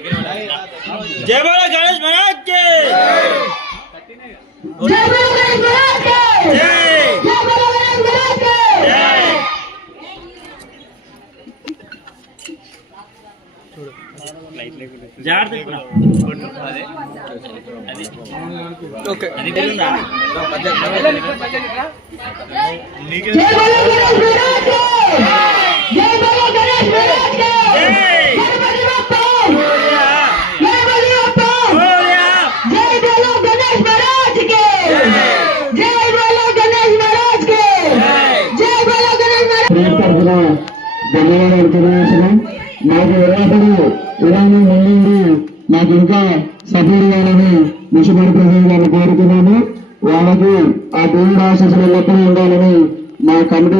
जय बोलो गणेश महाराज के जय बोलो गणेश महाराज के जय जय बोलो गणेश महाराज के जय जाड़ ओके అది తెలుందా जय बोलो गणेश महाराज के जय बोलो गणेश महाराज के गणपति बप्पा गणपति बप्पा जय बोलो गणेश महाराज के जय बोलो गणेश महाराज के जय बोलो गणेश महाराज ధన్యవాదాలు తెలియజేస్తున్నాం. మాకు ఎల్లప్పుడూ ఇలానే ముందుండి మాకు ఇంకా సపోర్ట్ చేయాలని మున్సిపల్ ప్రెసిడెంట్ గారిని కోరుతున్నాము. వాళ్ళకి ఆ దేవుడి ఆశీస్సులు ఎల్లప్పుడూ ఉండాలని మా కమిటీ